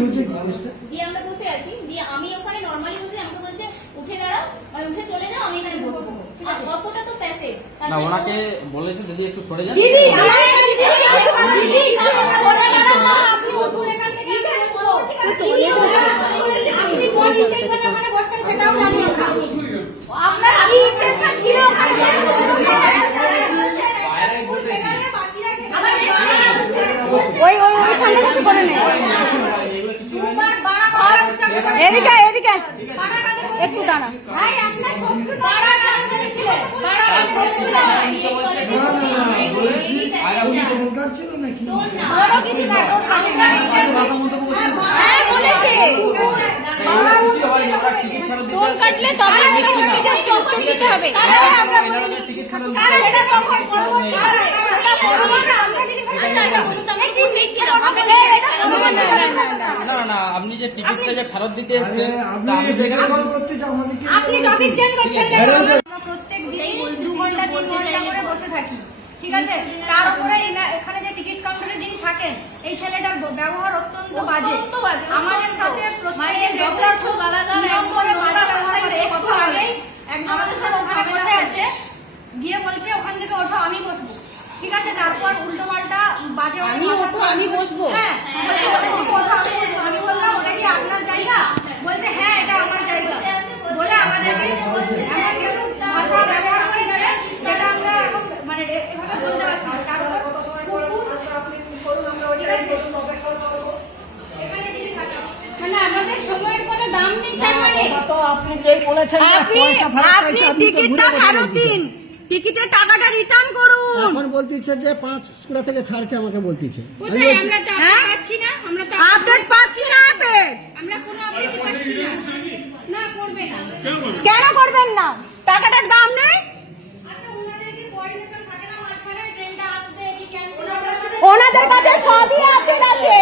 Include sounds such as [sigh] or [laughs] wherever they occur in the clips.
হচ্ছে দিয়ে আমরা বসে আছি দিয়ে আমি ওখানে নর্মালি বসে আমাকে বলছে উঠে দাঁড়াও মানে উঠে চলে যাও আমি এখানে বসবো আর অতটা তো প্যাসেজ না ওনাকে বলেছে দিদি একটু সরে যান দিদি আপনার ইন্টেনশন ছিল ওই ওই ওইখানে কিছু করে নেই এদিকে এদিকে। একটু দাঁড়া হ্যাঁ বলেছে। টোল কাটলে তবে হচ্ছে দিতে হবে। আমরা না না আপনি যে টিকিটটা যে ফেরত দিতে এসেছেন আপনি এখানে বেকার করতে চাও, আমাদেরকে আপনি টপিক চেঞ্জ করছেন কেন? আমরা প্রত্যেক দিন দু ঘণ্টা তিন ঘণ্টা করে বসে থাকি ঠিক আছে? তার উপরে এখানে যে টিকিট কাউন্টারে যিনি থাকেন এই ছেলেটার ব্যবহার অত্যন্ত বাজে। আমাদের সাথে প্রত্যেকের যথার্থ নিয়ম করে বাজে ব্যবহার করে একটু আগেই একজন আমাদের সাথে ওখানে বসে আছে গিয়ে বলছে ওখান থেকে ওঠো আমি বসবো। ঠিক আছে তারপর উল্টো পাল্টা বাজে আমি আমি বসবো। হ্যাঁ আমি বললাম ওটা কি আপনার জায়গা বলছে হ্যাঁ এটা আমার জায়গা বলে আমাদেরকে এমন কিছু ভাষা ব্যবহার করেছে যেটা আমরা এখন মানে এভাবে বলতে পারছি না তারপর ঠিক আছে? এখানে কিছু থাকে না। মানে আমাদের দাম নেই তার মানে তো আপনি টিকিটটা ফেরত দিন টিকিটের টাকাটা রিটার্ন করুন। এখন বলতেছে যে পাঁচ কুড়া থেকে ছাড়ছে আমাকে বলতেছে। কোথায়? আমরা তো হ্যাঁ? পাচ্ছি না আমরা তো আপডেট পাচ্ছি না আপডেট আমরা কোনো আপডেট পাচ্ছি না। না করবে না। কেন করবেন না? টাকাটার দাম নেই? আচ্ছা ওনাদেরকে কোঅর্ডিনেশন থাকে না মাঝখানে ট্রেনটা আসবে কি ক্যান্সেল হবে? ওনাদের কাছে সবই আপডেট আছে।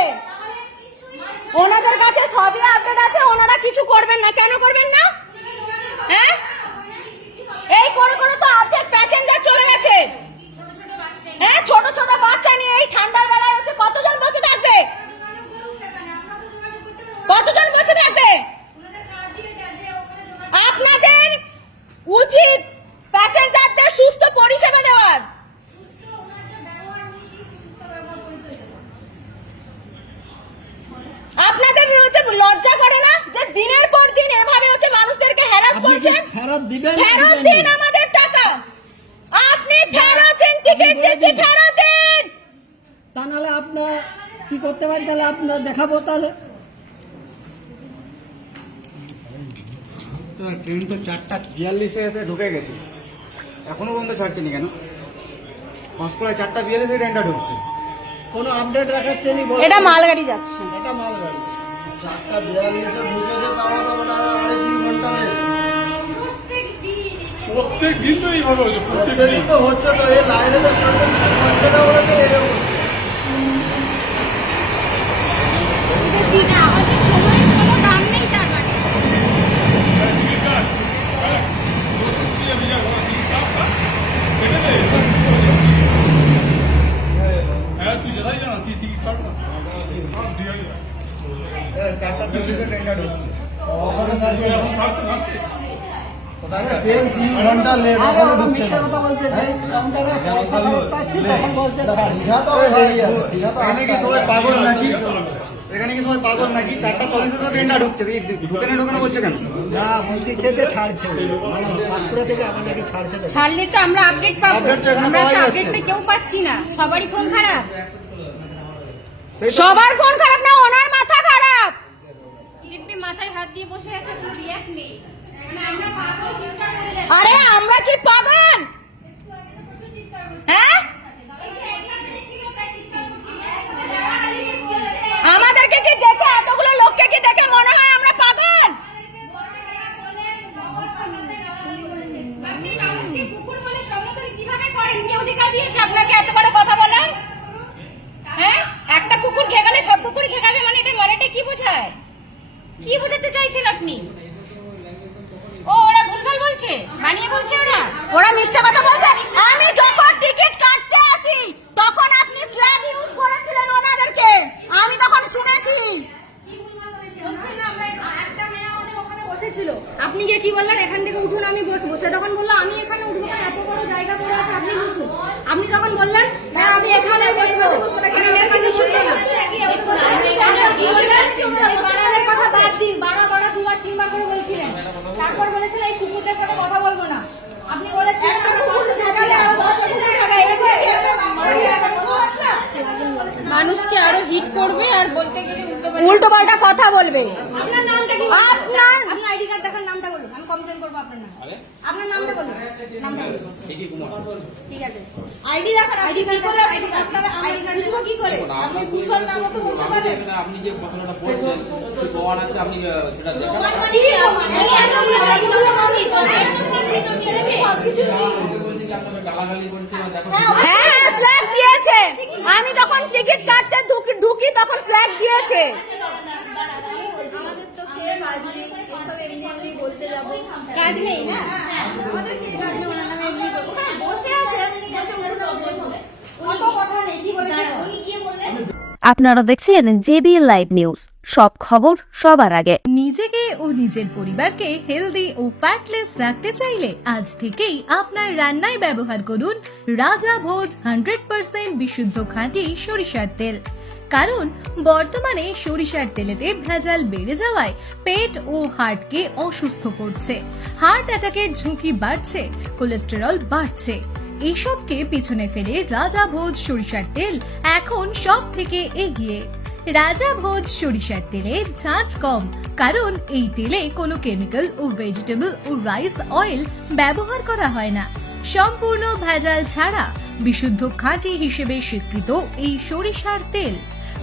ওনাদের কাছে সবই আপডেট আছে ওনারা কিছু করবেন না। কেন করবেন না? হ্যাঁ? এই করে করে তো অর্ধেক প্যাসেঞ্জার চলে গেছে। হ্যাঁ ছোট ছোট বাচ্চা নিয়ে এই ঠান্ডার বেলায় হচ্ছে কতজন বসে থাকবে কতজন বসে থাকবে আপনাদের উচিত প্যাসেঞ্জারদের সুস্থ পরিষেবা দেওয়ার আপনাদের হচ্ছে লজ্জা করে না যে দিনের পর দিন এভাবে হচ্ছে করছেন ফেরত দিবেন ফেরত দিন আমাদের টাকা। আপনি ফেরত দিন টিকিট দিচ্ছি ফেরত দিন। তা নাহলে আপনার কি করতে পারি? তাহলে আপনার দেখাবো তাহলে। ট্রেন তো চারটা বিয়াল্লিশে এসে ঢুকে গেছে। এখনও পর্যন্ত ছাড়ছেনি কেন? পাঁশকুড়ায় চারটা বিয়াল্লিশে ট্রেনটা ঢুকছে। কোনো আপডেট দেখাচ্ছে নি? এটা মালগাড়ি যাচ্ছে। এটা মালগাড়ি। চারটা বিয়াল্লিশে ঢুকেছে তাও তো মনে প্রত্যেক দিন তো এইভাবে হচ্ছে প্রত্যেক দিন। তো হচ্ছে তো এই লাইনে তো হচ্ছে না বলে তো হ্যাঁ এই চারটা চল্লিশে ট্রেনটা ঢুকছে তুই এখন থাকছে থাকছে ট্রেন তিন ঘণ্টা লেট আরে ওরা মিথ্যা কথা বলছে, যে কাউন্টারে পয়সা ফেরত পাচ্ছি, তখন বলছে ছাড়। এখানে কি সবাই পাগল নাকি? এখানে কি সবাই পাগল নাকি? চারটা চল্লিশে তো ট্রেনটা ঢুকছে। ঢুকে না ঢুকে না বলছে কেন? না, বলতেছে যে ছাড়ছে। মানে থেকে আমাদেরকে ছাড়ছে ছাড়লে তো আমরা আপডেট পাবো। আমরা তো আপডেট কেউ পাচ্ছি না। সবারই ফোন খারাপ। সবার ফোন খারাপ না ওনার মাথা খারাপ। [laughs] দিব্যি মাথায় হাত দিয়ে বসে আছে কোনো রিয়াক্ট নেই মানে। আরে, আমরা কি পাগল? হ্যাঁ? আমাদেরকে কি দেখে, এতগুলো লোককে কি দেখে মনে হয় আমরা দিয়েছে আপনাকে কথা হ্যাঁ? একটা কুকুর সব কুকুর মানে এটা মানেটা কি বোঝায়? কি বোঝাতে চাইছেন আপনি? বলছে? বানিয়ে বলছে ওরা। ওরা মিথ্যা কথা বলছে আমি যখন টিকিট কাটতে আসি তখন আপনি স্ল্যাং ইউজ করেছিলেন ওনাদেরকে আমি তখন শুনেছি বলছিল আপনি গিয়ে কি বললেন এখান থেকে উঠুন আমি বসবো সে তখন বলল আমি এখানে উঠবো না এত বড় জায়গা পড়ে আছে আপনি বসুন আপনি তখন বললেন? হ্যাঁ আমি এখানে বসবো। আমি আপনাকে বসবো না। দেখুন, আপনি এখানে কি বললেন? এই বাড়ানোর কথা বাদ দিন বাড়া বাড়া দুবার তিনবার করে বলছিলেন। তারপর বলেছিলেন এই কুকুরদের সাথে কথা বলব না। আপনি বলেছিলেন মানুষকে আরও হিট করবে আর বলতে গেলে উল্টো উল্টো পাল্টা কথা বলবে। আপনার নামটা কি? আপনার- আপনার আইডি কার্ড দেখান নামটা বলুন আমি কমপ্লেন করব আপনার নাম। আপনার নামটা বলুন। নামটা বলুন। ঠিকই কুমার। ঠিক আছে। আইডি দেখান আইডি কার্ড করে আইডি কার্ড। আইডি কার্ড বুঝব কি করে? দেখুন, আপনার প্রয়োজন আপনি যে এখানে আপনি যে ঘটনাটা বলছেন প্রমাণ আছে আপনি সেটা দেখান। করছে এবার দেখো হ্যাঁ হ্যাঁ স্ল্যাগ দিয়েছে। আমি যখন টিকিট কাটতে ঢুকি ঢুকি তখন স্ল্যাগ দিয়েছে। কাজ নেই না? বসে আছে অত কথা নেই কি বলেছেন উনি কি বললেন আপনারা দেখছেন জেবি লাইভ নিউজ। সব খবর সবার আগে। নিজেকে ও নিজের পরিবারকে হেলদি ও ফ্যাটলেস রাখতে চাইলে আজ থেকেই আপনার রান্নায় ব্যবহার করুন রাজা ভোজ হান্ড্রেড পার্সেন্ট বিশুদ্ধ খাঁটি সরিষার তেল। কারণ বর্তমানে সরিষার তেলেতে ভেজাল বেড়ে যাওয়ায় পেট ও হার্টকে অসুস্থ করছে। হার্ট অ্যাটাকের ঝুঁকি বাড়ছে, কোলেস্টেরল বাড়ছে। এসবকে পিছনে ফেলে রাজা ভোজ সরিষার তেল এখন সব থেকে এগিয়ে। রাজা ভোজ সরিষার তেলে ঝাঁঝ কম, কারণ এই তেলে কোনো কেমিক্যাল ও ভেজিটেবল ও রাইস অয়েল ব্যবহার করা হয় না। সম্পূর্ণ ভেজাল ছাড়া বিশুদ্ধ খাঁটি হিসেবে স্বীকৃত এই সরিষার তেল।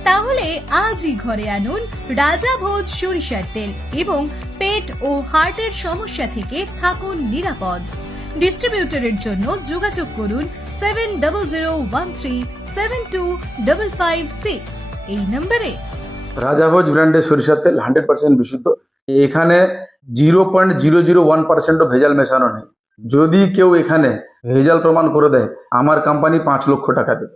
তাহলে আজই ঘরে আনুন রাজা ভোজ সরিষার তেল এবং পেট ও হার্টের সমস্যা থেকে থাকুন নিরাপদ। ডিস্ট্রিবিউটরের জন্য যোগাযোগ করুন seven double zero one three seven two double five six. এই নম্বরে রাজাভোজ ব্র্যান্ডের সরিষার তেল হান্ড্রেড পার্সেন্ট বিশুদ্ধ। এখানে zero point zero zero one পার্সেন্টও ভেজাল মেশানো নেই। যদি কেউ এখানে ভেজাল প্রমাণ করে দেয়, আমার কোম্পানি পাঁচ লক্ষ টাকা দেবে।